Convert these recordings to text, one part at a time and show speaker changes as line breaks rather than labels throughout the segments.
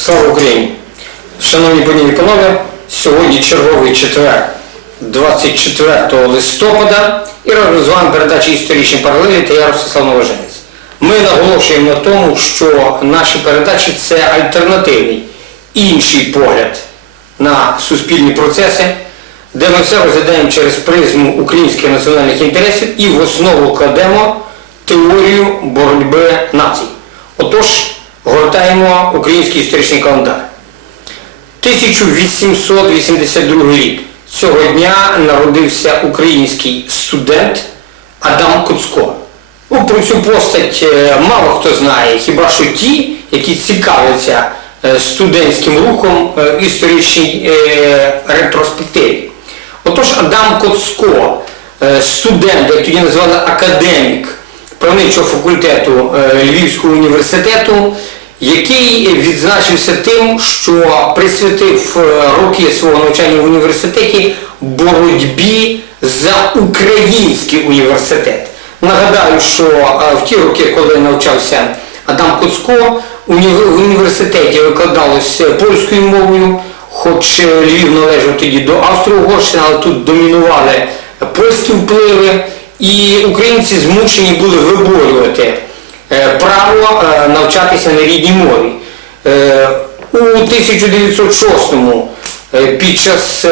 Слава Україні! Шановні пані і панове, сьогодні черговий четвер, 24 листопада, і разом з вами передача історичні паралелі та я Ростислав Новоженець. Ми наголошуємо на тому, що наші передачі це альтернативний, інший погляд на суспільні процеси, де ми все розглядаємо через призму українських національних інтересів і в основу кладемо теорію боротьби націй. Отож, гортаємо український історичний календар. 1882 рік. Цього дня народився український студент Адам Куцко. Ну, про цю постать е, мало хто знає, хіба що ті, які цікавляться е, студентським рухом в історичній е, ретроспективі. Отож, Адам Коцко, студент, як тоді називали академік правничого факультету е, Львівського університету, який відзначився тим, що присвятив е, роки свого навчання в університеті боротьбі за український університет. Нагадаю, що е, в ті роки, коли навчався Адам Коцко, в університеті викладалося польською мовою, хоч Львів належав тоді до Австро-Угорщини, але тут домінували польські впливи, і українці змушені були виборювати е, право е, навчатися на рідній мові. Е, У 1906-му е, під час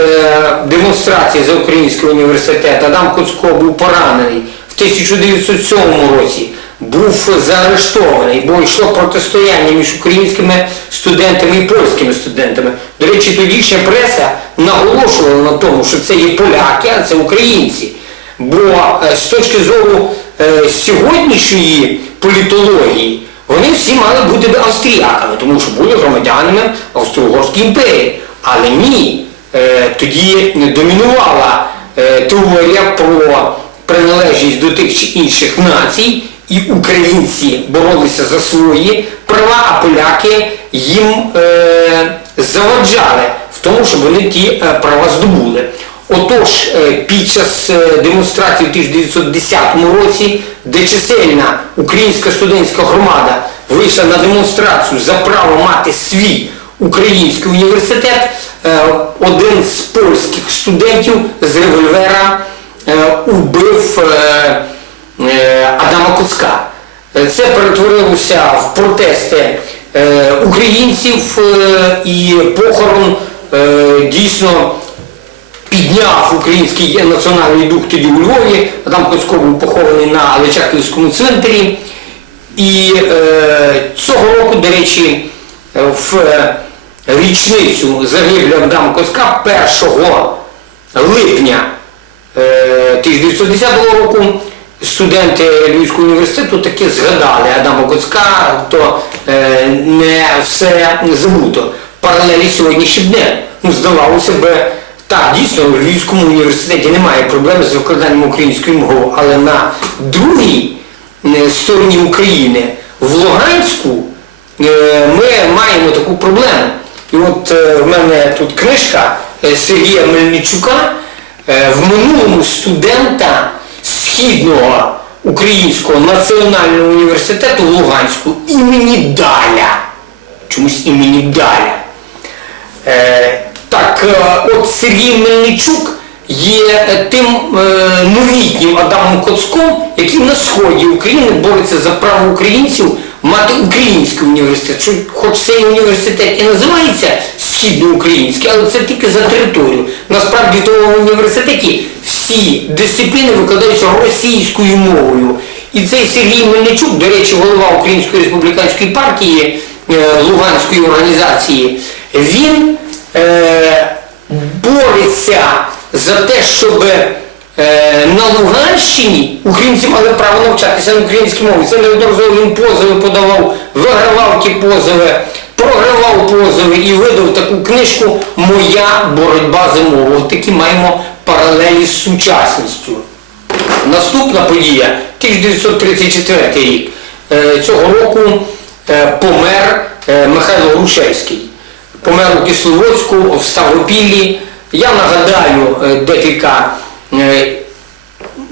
демонстрації за Український університет Адам Куцко був поранений. В 1907 році був заарештований, бо йшло протистояння між українськими студентами і польськими студентами. До речі, тодішня преса наголошувала на тому, що це є поляки, а це українці. Бо е, з точки зору е, сьогоднішньої політології вони всі мали бути австріяками, тому що були громадянами Австро-Угорської імперії. Але ні, е, тоді домінувала теорія про приналежність до тих чи інших націй, і українці боролися за свої права, а поляки їм заваджали в тому, щоб вони ті права здобули. Отож, е, під час е, демонстрації в 1910 році, де чисельна українська студентська громада вийшла на демонстрацію за право мати свій український університет, е, один з польських студентів з револьвера убив Адама Куцка. Це перетворилося в протести українців і похорон дійсно підняв український національний дух тоді у Львові. Адам Коцько був похований на Личаківському цвинтарі. І е, цього року, до речі, е, в е, річницю загибелі Адама Коцка 1 липня е, 1910 року студенти Львівського університету таки згадали Адама Коцка, то е, не все забуто. Паралелі сьогоднішнім днем. Ну, здавалося би, так, дійсно, в Львівському університеті немає проблем з викладанням української мови, але на другій е, стороні України, в Луганську, е, ми маємо таку проблему. І от е, в мене тут книжка Сергія Мельничука, в минулому студента Східного Українського національного університету в Луганську імені Даля. Чомусь імені Даля. Так, е, от Сергій Мельничук є е, тим е, новітнім Адамом Коцком, який на сході України бореться за право українців мати український університет. Хоч цей університет і називається східноукраїнський, але це тільки за територію. Насправді в тому університеті всі дисципліни викладаються російською мовою. І цей Сергій Мельничук, до речі, голова Української республіканської партії Луганської організації, він е, бореться за те, щоб е, на Луганщині українці мали право навчатися на українській мові. Це неодноразово він позови подавав, вигравав ті позови, програвав позови і видав таку книжку Моя боротьба за мову. От такі маємо паралелі з сучасністю. Наступна подія 1934 рік. Е, Цього року е, помер е, Михайло Грушевський. Помер у Кисловодську, в Ставропіллі. Я нагадаю е, декілька е,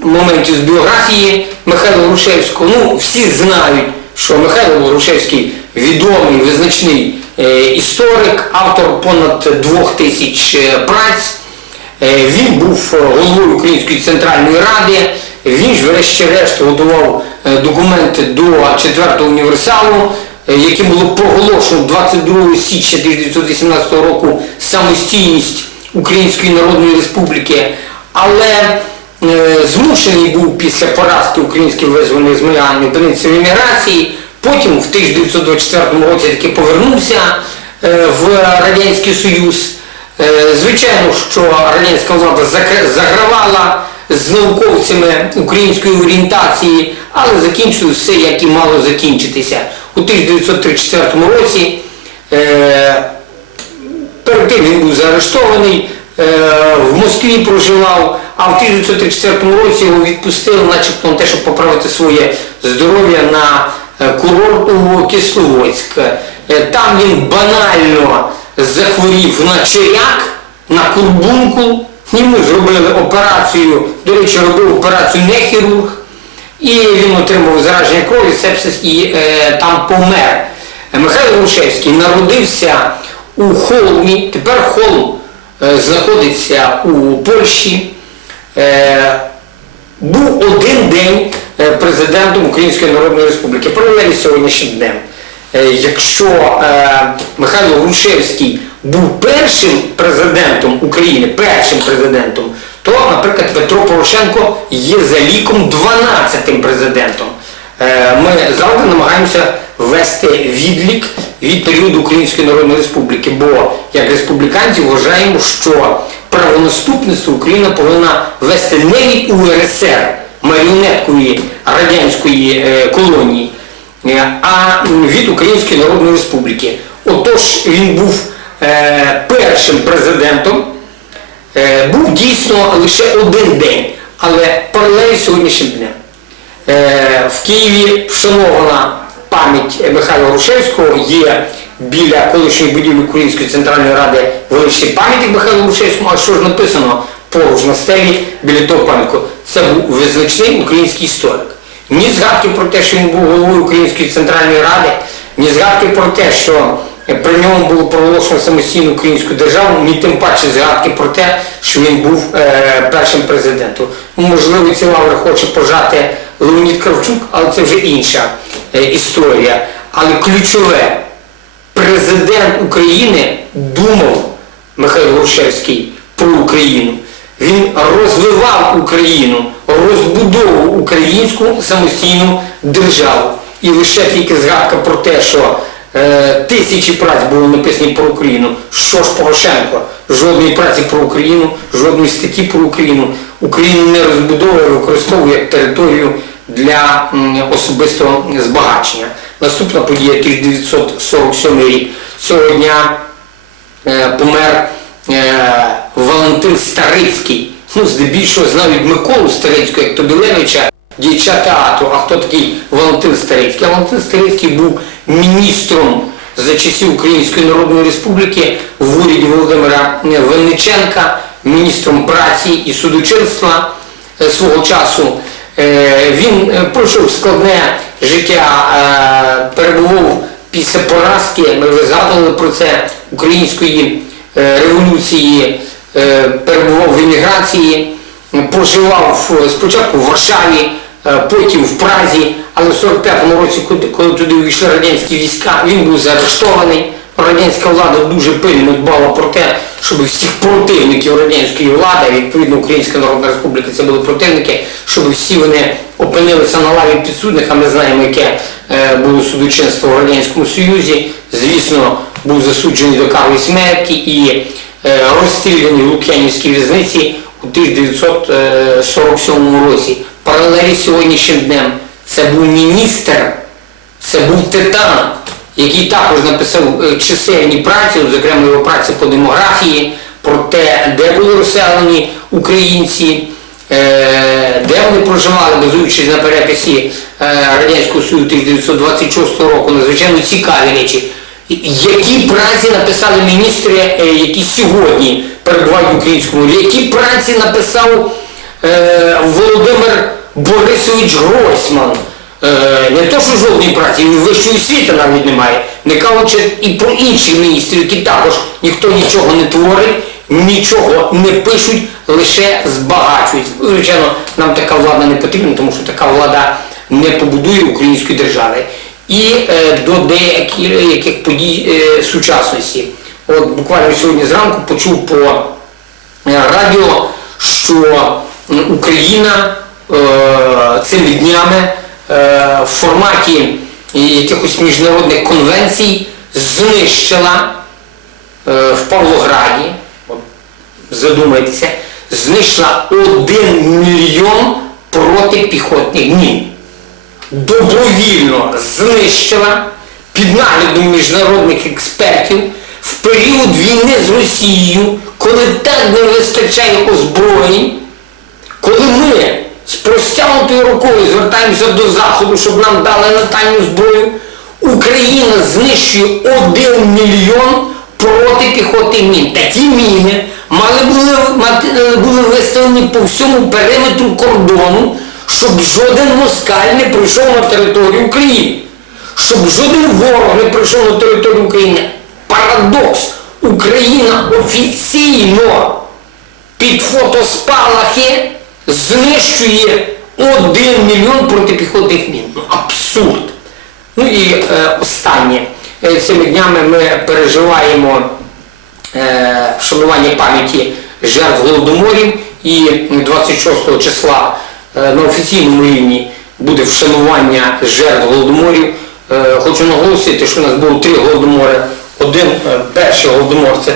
моментів з біографії Михайла Грушевського. Ну, всі знають, що Михайло Грушевський відомий, визначний е, історик, автор понад двох тисяч праць. Він був головою Української центральної ради. Він ж, врешті-решт, готував документи до четвертого універсалу, яким було проголошено 22 січня 1918 року самостійність Української Народної Республіки. Але е, змушений був після поразки українських визвольних змагань опинитися в еміграції. Потім в 1924 році таки повернувся е, в Радянський Союз. Е, Звичайно, що радянська влада загравала з науковцями української орієнтації, але закінчили все, як і мало закінчитися. У 1934 році е, перед тим він був заарештований, е, в Москві проживав, а в 1934 році його відпустили, начебто на те, щоб поправити своє здоров'я на е, курорт у Кисловодськ. Там він банально захворів на черяк, на курбункул. Йому зробили операцію, до речі, робив операцію не хірург, і він отримав зараження крові, сепсис і е, там помер. Михайло Грушевський народився у Холмі, тепер Холм е, знаходиться у Польщі. Е, був один день е, президентом Української Народної Республіки, паралелі сьогоднішнім днем. Е, Якщо е, Михайло Грушевський був першим президентом України, першим президентом, то, наприклад, Петро Порошенко є за ліком 12-тим президентом. Е, Ми завжди намагаємося ввести відлік від періоду Української Народної Республіки, бо як республіканці вважаємо, що правонаступництво Україна повинна вести не від УРСР, маріонеткої радянської е, колонії, е, а від Української Народної Республіки. Отож, він був першим президентом. Е, був дійсно лише один день, але паралелі сьогоднішнім днем. Е, В Києві вшанована пам'ять Михайла Грушевського, є біля колишньої будівлі Української центральної ради величний пам'ятник Михайлу Грушевському, а що ж написано поруч на стелі біля того пам'ятку? Це був визначний український історик. Ні згадки про те, що він був головою Української центральної ради, ні згадки про те, що при ньому було проголошено самостійну українську державу, ні тим паче згадки про те, що він був е, першим президентом. Ну, Можливо, ці лаври хоче пожати Леонід Кравчук, але це вже інша е, історія. Але ключове, президент України думав, Михайло Грушевський, про Україну. Він розвивав Україну, розбудовував українську самостійну державу. І лише тільки згадка про те, що тисячі праць були написані про Україну. Що ж Порошенко? Жодної праці про Україну, жодної статті про Україну. Україну не розбудовує, використовує як територію для особистого збагачення. Наступна подія 1947 рік. Цього дня е, помер е, Валентин Старицький. Ну, здебільшого від Миколу Старицького, як Тобілевича, діяча театру. А хто такий Валентин Старицький? А Валентин Старицький був міністром за часів Української Народної Республіки в уряді Володимира Винниченка, міністром праці і судочинства е, свого часу. Е, Він е, пройшов складне життя, перебував після поразки, ми вже згадували про це, української революції, перебував в еміграції, проживав спочатку в Варшаві, потім в Празі, але в 45-му році, коли- туди увійшли радянські війська, він був заарештований. Радянська влада дуже пильно дбала про те, щоб всіх противників радянської влади, відповідно Українська Народна Республіка, це були противники, щоб всі вони опинилися на лаві підсудних, а ми знаємо, яке е, було судочинство в Радянському Союзі. Звісно, був засуджений до кари смерті і е, розстріляний в Лук'янівській в'язниці у 1947 році. Паралелі сьогоднішнім днем це був міністр це був титан, який також написав е, чисельні праці, зокрема його праці по демографії, про те, де були розселені українці, е, де вони проживали, базуючись на переписі е, Радянського Союзу 1926 року, надзвичайно цікаві речі. Які праці написали міністри, е, які сьогодні перебувають в українському, які праці написав е, Володимир Борисович Гройсман, е, не то, що жодної праці, вищої освіти навіть немає. Не кажучи і про інших міністрів, які також ніхто нічого не творить, нічого не пишуть, лише збагачують. Ну, Звичайно, нам така влада не потрібна, тому що така влада не побудує української держави. І е, до деяких яких подій е, сучасності. От буквально сьогодні зранку почув по е, радіо, що Україна е, цими днями е, в форматі якихось міжнародних конвенцій знищила е, в Павлограді, задумайтеся, знищила один мільйон протипіхотних мін. Добровільно знищила під наглядом міжнародних експертів в період війни з Росією, коли так не вистачає озброєнь, коли ми з простягнутою рукою звертаємося до Заходу, щоб нам дали летальну зброю, Україна знищує один мільйон протипіхотних мін. Такі міни мали були, були виставлені по всьому периметру кордону, щоб жоден москаль не прийшов на територію України, щоб жоден ворог не прийшов на територію України. Парадокс. Україна офіційно під фотоспалахи знищує 1 мільйон протипіхотних мін. Ну, абсурд. Ну і е, останнє. Е, Цими днями ми переживаємо е, вшанування пам'яті жертв голодоморів і 26 числа на офіційному рівні буде вшанування жертв голодоморів. Е, Хочу наголосити, що у нас було три голодомори. Один е, перший голодомор це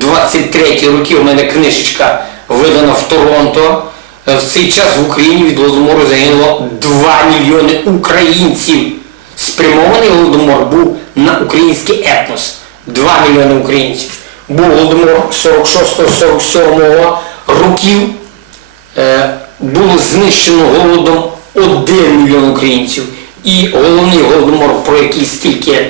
1921-23 роки. У мене книжечка видана в Торонто. Е, В цей час в Україні від голодомору загинуло 2 мільйони українців. Спрямований голодомор був на український етнос. 2 мільйони українців. Був голодомор 46-47 років. Е, Було знищено голодом 1 мільйон українців. І головний голодомор, про який стільки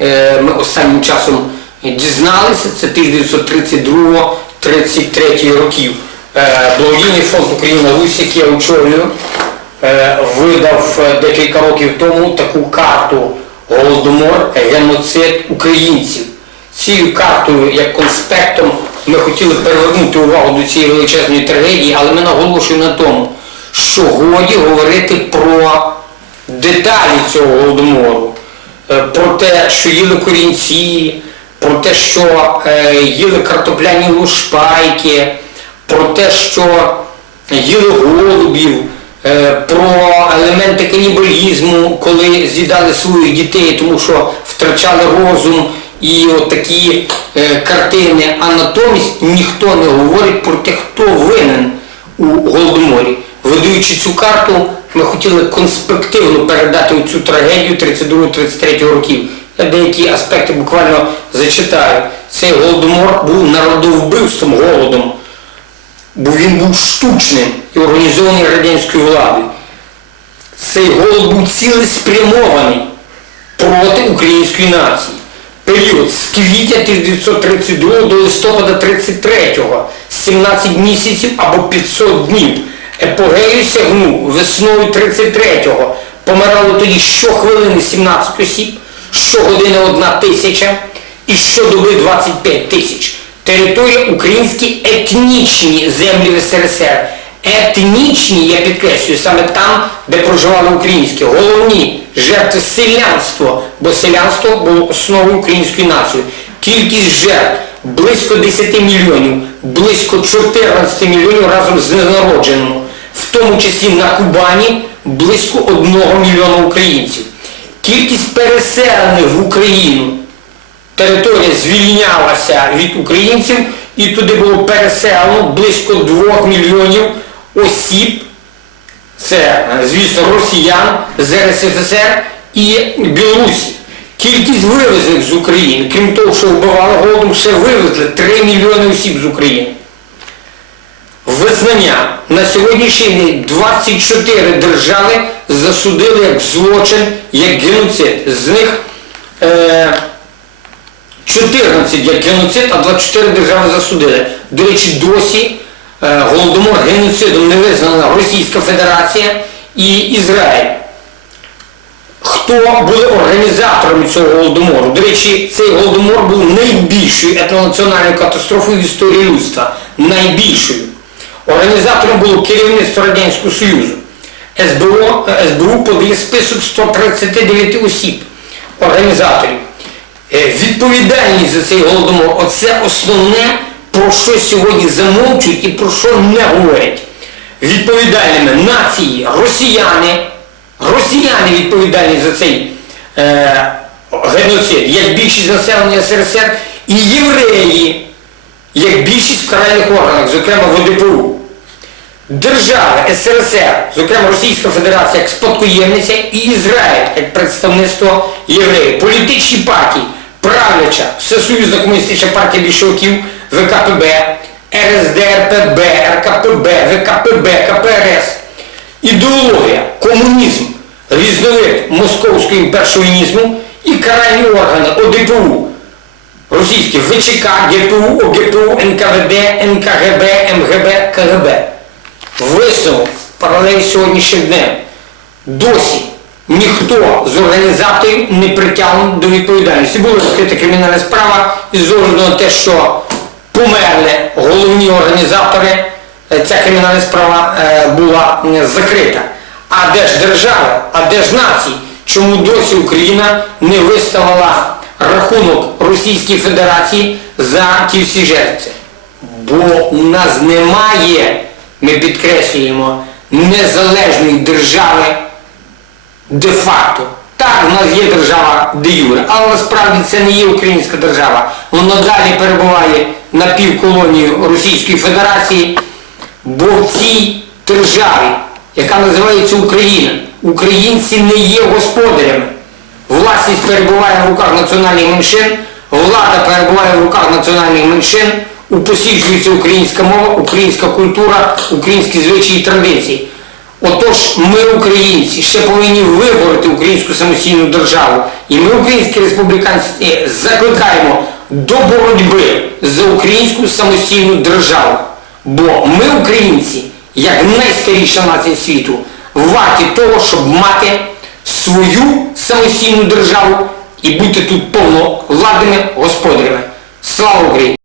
е, ми останнім часом дізналися, це 1932-33 років. Е, Благодійний фонд Україна Русь, який я очолюю, видав декілька років тому таку карту Голодомор, геноцид українців. Цією картою, як конспектом, ми хотіли привернути увагу до цієї величезної трагедії, але ми наголошуємо на тому, що годі говорити про деталі цього голодомору, е, про те, що їли корінці, про те, що е, їли картопляні лушпайки, про те, що їли голубів, е, про елементи канібалізму, коли з'їдали своїх дітей, тому що втрачали розум і от такі е, картини. А натомість ніхто не говорить про те, хто винен у голодоморі. Видаючи цю карту, ми хотіли конспективно передати цю трагедію 32-33 років. Я деякі аспекти буквально зачитаю. Цей голодомор був народовбивством голодом бо він був штучним і організований радянською владою. Цей голод був цілеспрямований проти української нації. Період з квітня 1932 до листопада 33, 17 місяців або 500 днів. Епогею сягнув весною 33-го. Помирало тоді щохвилини 17 осіб, щогодини 1 тисяча і щодоби 25 тисяч. Територія українські етнічні землі в СРСР. Етнічні, я підкреслюю, саме там, де проживали українські. Головні жертви селянство, бо селянство було основою української нації. Кількість жертв близько 10 мільйонів, близько 14 мільйонів разом з ненародженими, в тому числі на Кубані близько 1 мільйона українців. Кількість переселених в Україну територія звільнялася від українців і туди було переселено близько 2 мільйонів осіб, це, е, звісно, росіян з РСФСР і Білорусі. Кількість вивезених з України, крім того, що вбивали голодом, ще вивезли 3 мільйони осіб з України. Визнання на сьогоднішній день 24 держави засудили як злочин, як геноцид. З них е, 14 як геноцид, а 24 держави засудили. До речі, досі е, голодомор геноцидом не визнана Російська Федерація і Ізраїль. Хто були організаторами цього голодомору? До речі, цей голодомор був найбільшою етнонаціональною катастрофою в історії людства. Найбільшою. Організатором було керівництво Радянського Союзу. СБУ, СБУ подає список 139 осіб, організаторів. Е, Відповідальність за цей голодомор оце основне, про що сьогодні замовчують і про що не говорять. Відповідальними нації, росіяни, росіяни відповідальні за цей е, геноцид, як більшість населення СРСР, і євреї, як більшість в каральних органах, зокрема в ОДПУ. Держави СРСР, зокрема Російська Федерація як спадкоємниця і Ізраїль як представництво євреїв, політичні партії, правляча, Всесоюзна комуністична партія більшовиків, ВКПБ, РСДРПБ, РКПБ, ВКПБ, КПРС, ідеологія, московського імпершовінізму і каральні органи ОДПУ, російські ВЧК, ГПУ, ОГПУ, НКВД, НКГБ, МГБ, КГБ. Висновок паралелі з сьогоднішнім днем. Досі ніхто з організаторів не притягнув до відповідальності. Була закрита кримінальна справа із огляду на те, що померли головні організатори, е, ця кримінальна справа е, була закрита. А де ж держава, а де ж нації? Чому досі Україна не виставила рахунок Російській Федерації за ті всі жертви? Бо у нас немає, ми підкреслюємо, незалежної держави де-факто. Так, в нас є держава де юре, але насправді це не є українська держава. Вона далі перебуває на півколонії Російської Федерації, бо в цій державі, яка називається Україна, українці не є господарями. Власність перебуває в руках національних меншин, влада перебуває в руках національних меншин, упосіджується українська мова, українська культура, українські звичаї і традиції. Отож, ми, українці, ще повинні вибороти українську самостійну державу. І ми, українські республіканці, е, закликаємо до боротьби за українську самостійну державу. Бо ми, українці, як найстаріша нація світу, варті того, щоб мати свою самостійну державу і бути тут повновладними господарями. Слава Україні!